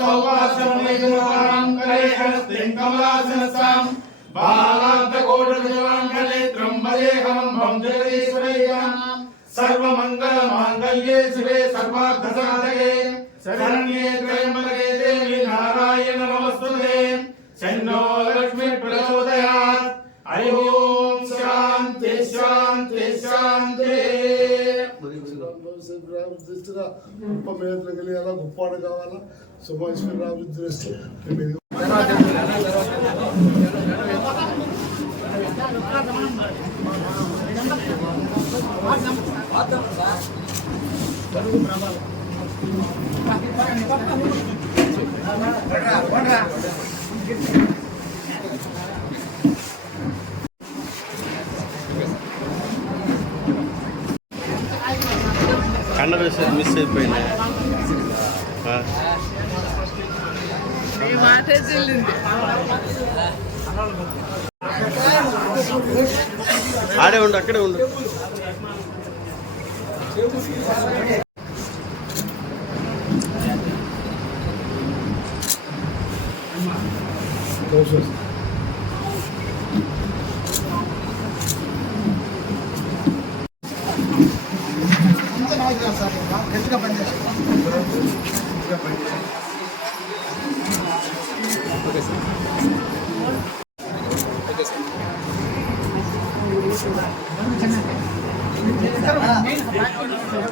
సౌవాసమేశ్వరం కలేహస్తిం కమలాసనసాం బాలాంతకోటవిజవాంగలే త్రంబదేహం జగదీశ్వరయ్యాం సర్వమంగళమాంగళ్యే శివే సర్వార్థసాధకే శరణ్యే త్రయంబకే దేవి నారాయణ నమస్తుతే. చన్నో లక్ష్మీ ప్రచోదయాత్ హరి శ్రీరామ దృష్టిగా గొప్ప మేతలు కలిగాల గొప్పవాడు కావాలా? సుభాష్ శ్రీరామ దృష్టి కండ మిస్ అయిపోయినా. ఆడే ఉండు అక్కడే ఉండు.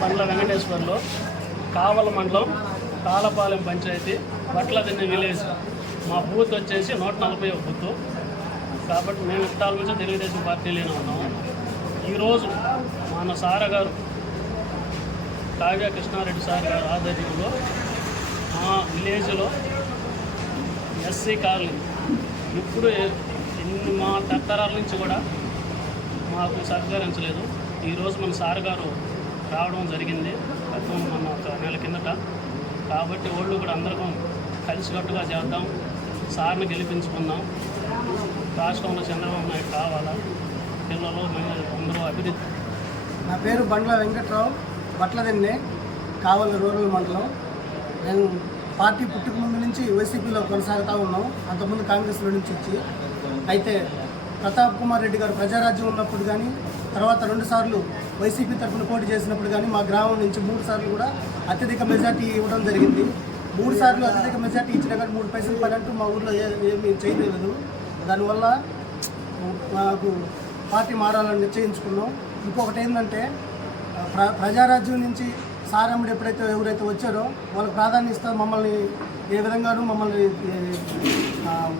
బండ్ల వెంకటేశ్వర్లు కావల మండలం తాళపాలెం పంచాయతీ వట్లదిన్నె విలేజ్. మా బూత్ వచ్చేసి నూట నలభై ఒక బూత్. కాబట్టి మేము ఇట్టాల నుంచి తెలుగుదేశం పార్టీలోనే ఉన్నాము ఈరోజు మన సార గారు కావ్య కృష్ణారెడ్డి సార్ గారు ఆధ్వర్యంలో మా విలేజ్లో ఎస్సీ కాలనీ. ఇప్పుడు ఎన్ని మా తత్తరాల నుంచి కూడా మాకు సహకరించలేదు. ఈరోజు మన సార్ గారు రావడం జరిగింది. గతం మన ఒక నెల కిందట. కాబట్టి వాళ్ళు కూడా అందరం కలిసికట్టుగా చేద్దాం. సార్ని గెలిపించుకుందాం. రాష్ట్రంలో చంద్రబాబు నాయుడు కావాలా? జిల్లాలో అందరూ అభివృద్ధి నా పేరు బండ్ల వెంకట్రావు బట్లదెన్నె కావలి రూరల్ మండలం. నేను పార్టీ పుట్టుక ముందు నుంచి వైసీపీలో కొనసాగుతూ ఉన్నాం. అంతకుముందు కాంగ్రెస్లో నుంచి వచ్చి. అయితే ప్రతాప్ కుమార్ రెడ్డి గారు ప్రజారాజ్యం ఉన్నప్పుడు కానీ తర్వాత రెండు సార్లు వైసీపీ తరఫున పోటీ చేసినప్పుడు కానీ మా గ్రామం నుంచి మూడు సార్లు కూడా అత్యధిక మెజార్టీ ఇవ్వడం జరిగింది. మూడు సార్లు అత్యధిక మెజార్టీ ఇచ్చినా కానీ మూడు పైసలు పని అంటూ మా ఊర్లో ఏమీ చేయలేదు. దానివల్ల మాకు పార్టీ మారాలని నిశ్చయించుకున్నాం. ఇంకొకటి ఏంటంటే ప్ర ప్రజారాజ్యం నుంచి సారమ్మడు ఎప్పుడైతే ఎవరైతే వచ్చారో వాళ్ళకి ప్రాధాన్యత ఇస్తారు మమ్మల్ని ఏ విధంగానూ మమ్మల్ని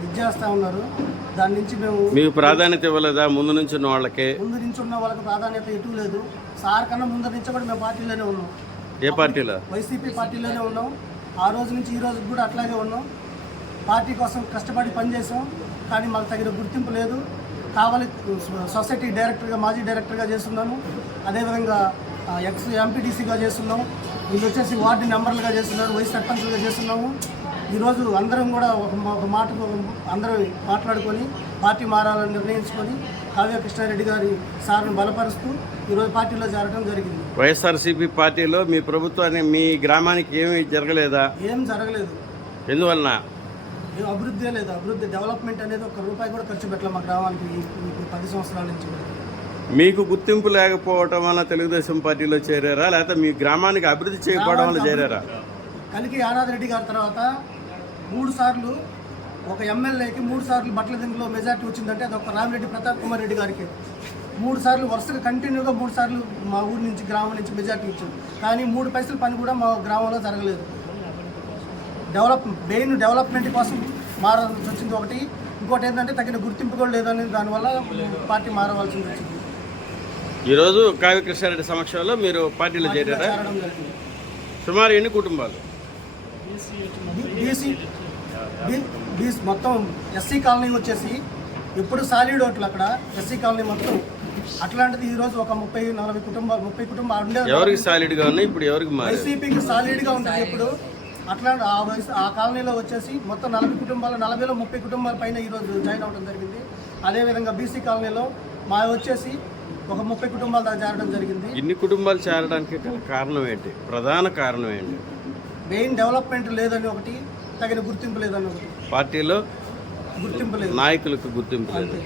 ఇది చేస్తూ ఉన్నారు. దాని నుంచి మేము మీకు ప్రాధాన్యత ఇవ్వలేదా? ముందు నుంచి ఉన్న వాళ్ళకి? ముందు నుంచి ఉన్న వాళ్ళకి ప్రాధాన్యత ఎటు లేదు. సార్ కన్నా ముందు నుంచి కూడా మేము పార్టీలోనే ఉన్నాం. ఏ పార్టీలో? వైసీపీ పార్టీలోనే ఉన్నాం. ఆ రోజు నుంచి ఈ రోజు కూడా అట్లాగే ఉన్నాం. పార్టీ కోసం కష్టపడి పనిచేసాం. కానీ మాకు తగిన గుర్తింపు లేదు. కావాలి సొసైటీ డైరెక్టర్గా మాజీ డైరెక్టర్గా చేస్తున్నాను అదేవిధంగా ఎక్స్ ఎంపీటీసీగా చేస్తున్నాం వీళ్ళు వచ్చేసి వార్డు మెంబర్లుగా చేస్తున్నారు వైస్ సర్పంచ్లుగా చేస్తున్నాము. ఈరోజు అందరం కూడా ఒక ఒక మాటకు అందరం మాట్లాడుకొని పార్టీ మారాలని నిర్ణయించుకొని కావ్య కృష్ణారెడ్డి గారి సార్ను బలపరుస్తూ ఈరోజు పార్టీలో చేరడం జరిగింది. వైఎస్ఆర్సీపీ పార్టీలో మీ ప్రభుత్వాన్ని మీ గ్రామానికి ఏమీ జరగలేదా? ఏం జరగలేదు. ఎందువలన? ఏం అభివృద్ధి లేదు అభివృద్ధి డెవలప్మెంట్ అనేది ఒక రూపాయి కూడా ఖర్చు పెట్టలే మా గ్రామానికి పది సంవత్సరాల నుంచి మీకు గుర్తింపు లేకపోవటం వల్ల తెలుగుదేశం పార్టీలో చేరారా? లేకపోతే మీ గ్రామానికి అభివృద్ధి చేయకపోవడం వల్ల చేరారా? కలికి యానాది రెడ్డి గారి తర్వాత మూడు సార్లు ఒక ఎమ్మెల్యేకి మూడు సార్లు బట్టల దిండులో మెజార్టీ వచ్చిందంటే అది ఒక రామిరెడ్డి ప్రతాప్ కుమార్ రెడ్డి గారికి. మూడు సార్లు వరుసగా కంటిన్యూగా మూడు సార్లు మా ఊరి నుంచి గ్రామం నుంచి మెజార్టీ వచ్చింది. కానీ మూడు పైసల పని కూడా మా గ్రామంలో జరగలేదు. డెవలప్ మెయిన్ డెవలప్మెంట్ కోసం మారాల్సి వచ్చింది ఒకటి. ఇంకోటి ఏంటంటే తగిన గుర్తింపు కూడా లేదని దానివల్ల పార్టీ మారవలసి వచ్చింది. ఈరోజు కావ్య కృష్ణారెడ్డి సమక్షంలో మీరు పార్టీలో చేరారా? సుమారు ఎన్ని కుటుంబాలు? బీసీ బీసీ మొత్తం ఎస్సీ కాలనీ వచ్చేసి ఎప్పుడు సాలిడ్ ఓట్లు అక్కడ ఎస్సీ కాలనీ మొత్తం. అట్లాంటిది ఈ రోజు ఒక ముప్పై నలభై కుటుంబాలు ముప్పై కుటుంబాలు ఉండే ఎవరికి సాలిడ్గా ఉన్నాయి? ఇప్పుడు ఎవరికి వైసీపీకి సాలిడ్గా ఉంటుంది ఇప్పుడు అట్లా ఆ వయసు ఆ కాలనీలో వచ్చేసి మొత్తం నలభై కుటుంబాలు నలభైలో ముప్పై కుటుంబాల పైన ఈరోజు జాయిన్ అవ్వడం జరిగింది. అదేవిధంగా బీసీ కాలనీలో మా వచ్చేసి ఒక ముప్పై కుటుంబాల దాకా చేరడం జరిగింది. ఇన్ని కుటుంబాలు చేరడానికి కారణం ఏంటి? ప్రధాన కారణం ఏంటి? మెయిన్ డెవలప్మెంట్ లేదని ఒకటి తగిన గుర్తింపు లేదని ఒకటి. పార్టీలో గుర్తింపు లేదు. నాయకులకు గుర్తింపు లేదు.